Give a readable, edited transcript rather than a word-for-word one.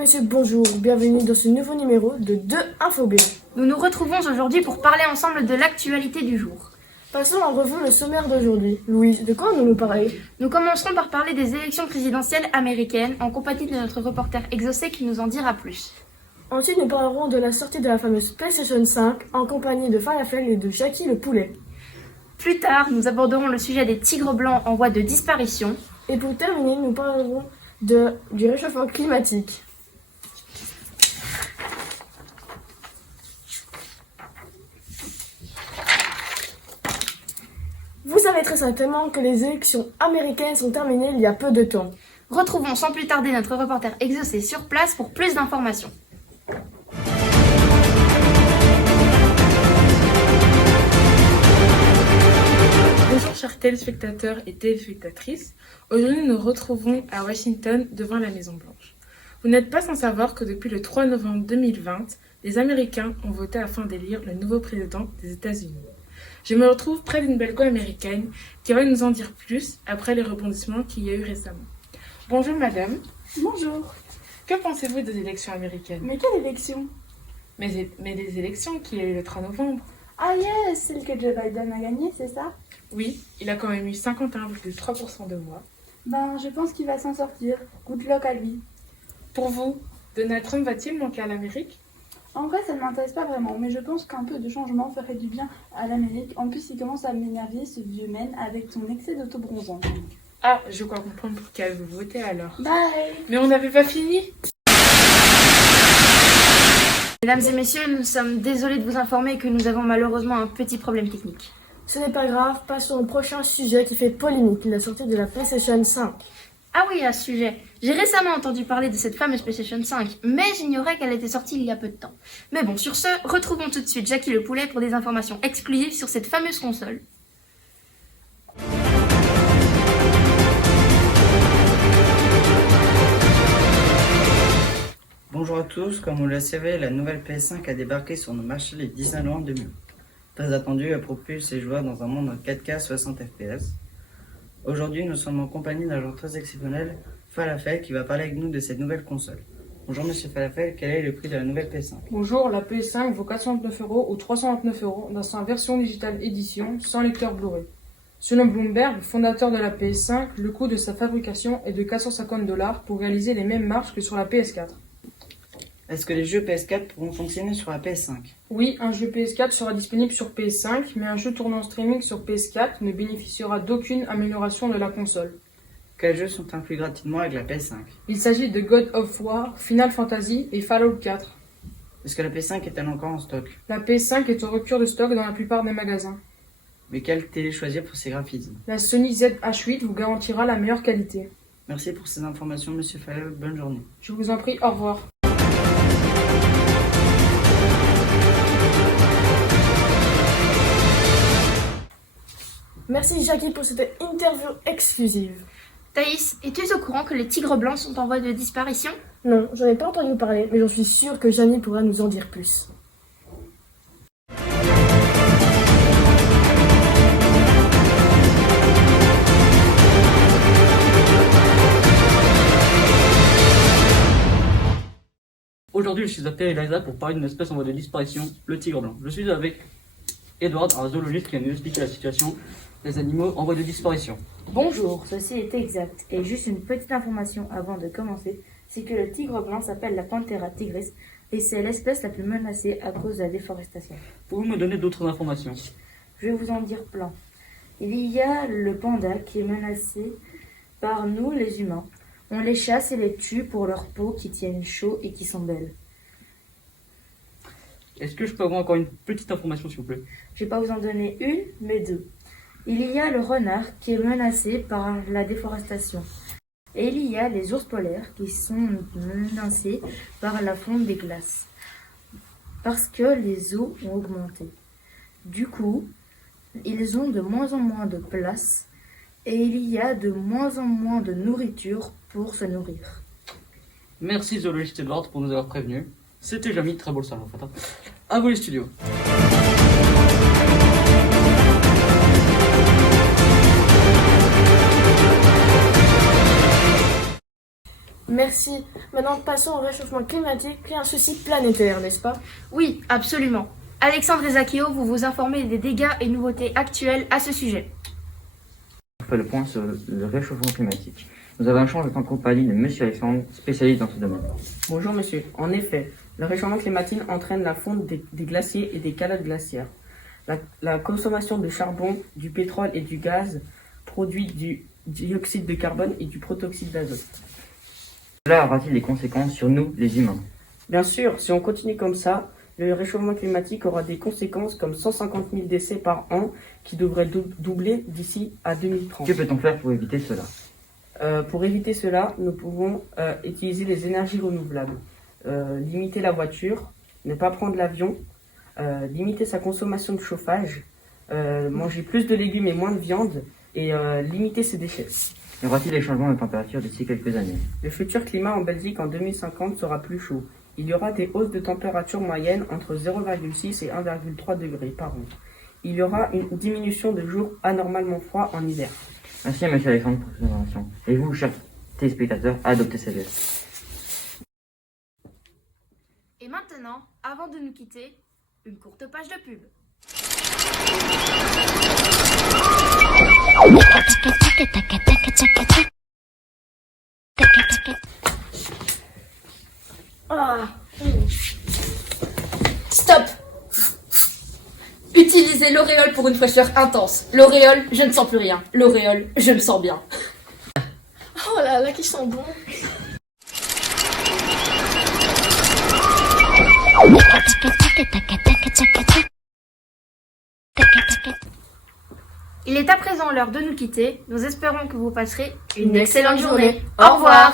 et messieurs, bonjour, bienvenue dans ce nouveau numéro de 2 Infos B. Nous nous retrouvons aujourd'hui pour parler ensemble de l'actualité du jour. Passons en revue le sommaire d'aujourd'hui. Louise, de quoi nous parler? Nous commencerons par parler des élections présidentielles américaines en compagnie de notre reporter Exaucé qui nous en dira plus. Ensuite, nous parlerons de la sortie de la fameuse PlayStation 5 en compagnie de Falafel et de Jackie le poulet. Plus tard, nous aborderons le sujet des tigres blancs en voie de disparition. Et pour terminer, nous parlerons du réchauffement climatique. Vous savez très certainement que les élections américaines sont terminées il y a peu de temps. Retrouvons sans plus tarder notre reporter Exaucé sur place pour plus d'informations. Bonjour chers téléspectateurs et téléspectatrices. Aujourd'hui nous nous retrouvons à Washington devant la Maison Blanche. Vous n'êtes pas sans savoir que depuis le 3 novembre 2020, les Américains ont voté afin d'élire le nouveau président des États-Unis. Je me retrouve près d'une belle américaine qui va nous en dire plus après les rebondissements qu'il y a eu récemment. Bonjour madame. Bonjour. Que pensez-vous des élections américaines? Mais quelle élection? Mais les élections qu'il y a eu le 3 novembre. Ah yes, celle que Joe Biden a gagnée, c'est ça? Oui, il a quand même eu 51,3% de voix. Ben, je pense qu'il va s'en sortir. Good luck à lui. Pour vous, Donald Trump va-t-il manquer à l'Amérique? En vrai, ça ne m'intéresse pas vraiment, mais je pense qu'un peu de changement ferait du bien à l'Amérique. En plus, il commence à m'énerver, ce vieux mène, avec son excès d'autobronzant. Ah, je crois comprendre pour qui avez-vous voté alors. Bye! Mais on n'avait pas fini. Mesdames et messieurs, nous sommes désolés de vous informer que nous avons malheureusement un petit problème technique. Ce n'est pas grave, passons au prochain sujet qui fait polémique, la sortie de la PlayStation 5. Ah oui, à ce sujet, j'ai récemment entendu parler de cette fameuse PlayStation 5, mais j'ignorais qu'elle était sortie il y a peu de temps. Mais bon, sur ce, retrouvons tout de suite Jackie le poulet pour des informations exclusives sur cette fameuse console. Bonjour à tous, comme vous le savez, la nouvelle PS5 a débarqué sur nos marchés le 19 novembre 2000. Très attendu, elle propulse ses joueurs dans un monde en 4K 60 FPS. Aujourd'hui, nous sommes en compagnie d'un joueur très exceptionnel, Falafel, qui va parler avec nous de cette nouvelle console. Bonjour Monsieur Falafel, quel est le prix de la nouvelle PS5? Bonjour, la PS5 vaut 429 € ou 329 € dans sa version digitale édition sans lecteur Blu-ray. Selon Bloomberg, fondateur de la PS5, le coût de sa fabrication est de 450 $ pour réaliser les mêmes marges que sur la PS4. Est-ce que les jeux PS4 pourront fonctionner sur la PS5? Oui, un jeu PS4 sera disponible sur PS5, mais un jeu tournant en streaming sur PS4 ne bénéficiera d'aucune amélioration de la console. Quels jeux sont inclus gratuitement avec la PS5? Il s'agit de God of War, Final Fantasy et Fallout 4. Est-ce que la PS5 est-elle encore en stock? La PS5 est en rupture de stock dans la plupart des magasins. Mais quelle télé choisir pour ses graphismes? La Sony ZH8 vous garantira la meilleure qualité. Merci pour ces informations Monsieur Falafel, bonne journée. Je vous en prie, au revoir. Merci Jackie pour cette interview exclusive. Thaïs, es-tu au courant que les tigres blancs sont en voie de disparition? Non, j'en ai pas entendu parler, mais j'en suis sûre que Janie pourra nous en dire plus. Aujourd'hui, je suis à Télé-Liza pour parler d'une espèce en voie de disparition, le tigre blanc. Je suis avec Edward, un zoologiste qui va nous expliquer la situation des animaux en voie de disparition. Bonjour, ceci est exact. Et juste une petite information avant de commencer, c'est que le tigre blanc s'appelle la Panthera tigris et c'est l'espèce la plus menacée à cause de la déforestation. Pouvez-vous me donner d'autres informations? Je vais vous en dire plein. Il y a le panda qui est menacé par nous les humains. On les chasse et les tue pour leur peau qui tiennent chaud et qui sont belles. Est-ce que je peux avoir encore une petite information s'il vous plaît? Je vais pas vous en donner une, mais deux. Il y a le renard qui est menacé par la déforestation. Et il y a les ours polaires qui sont menacés par la fonte des glaces. Parce que les eaux ont augmenté. Du coup, ils ont de moins en moins de place et il y a de moins en moins de nourriture pour se nourrir. Merci zoologiste Edward pour nous avoir prévenus. C'était Jamie, très beau le salon en fait. À vous les studios. Merci. Maintenant, passons au réchauffement climatique, qui est un souci planétaire, n'est-ce pas? Oui, absolument. Alexandre et Zakio, vous vous informez des dégâts et nouveautés actuelles à ce sujet. On fait le point sur le réchauffement climatique. Nous avons un chance d'être en compagnie de Monsieur Alexandre, spécialiste dans ce domaine. Bonjour monsieur. En effet, le réchauffement climatique entraîne la fonte des glaciers et des calottes glaciaires. La consommation de charbon, du pétrole et du gaz produit du dioxyde de carbone et du protoxyde d'azote. Cela aura-t-il des conséquences sur nous, les humains? Bien sûr, si on continue comme ça, le réchauffement climatique aura des conséquences comme 150 000 décès par an qui devraient doubler d'ici à 2030. Que peut-on faire pour éviter cela? Pour éviter cela, nous pouvons utiliser les énergies renouvelables, limiter la voiture, ne pas prendre l'avion, limiter sa consommation de chauffage, manger plus de légumes et moins de viande et limiter ses déchets. Y aura-t-il des changements de température d'ici quelques années? Le futur climat en Belgique en 2050 sera plus chaud. Il y aura des hausses de température moyenne entre 0,6 et 1,3 degrés par an. Il y aura une diminution de jours anormalement froids en hiver. Merci à Monsieur Alexandre pour cette information. Et vous, chers téléspectateurs, adoptez ces gestes. Et maintenant, avant de nous quitter, une courte page de pub. Stop! Utilisez l'auréole pour une fraîcheur intense. L'auréole, je ne sens plus rien. L'auréole, je me sens bien. Oh là là, qui sont bons! Il est à présent l'heure de nous quitter. Nous espérons que vous passerez une excellente journée. Au revoir!